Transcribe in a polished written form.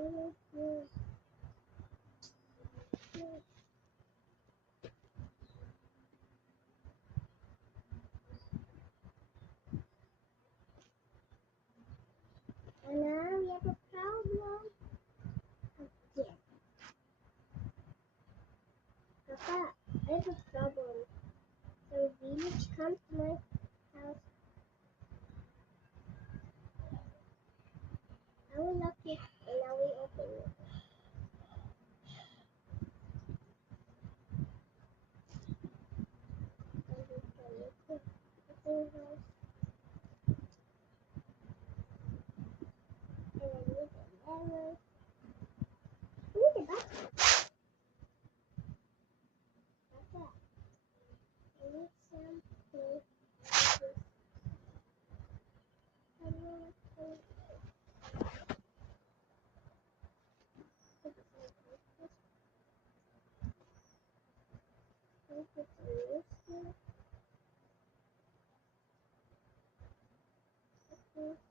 And now we have a problem again. Papa, I have a problem. So village come to my house. I will lock it and I will open it. And we can look at the house. And I need a lemon. I need a butter. Papa, I need some food. Put some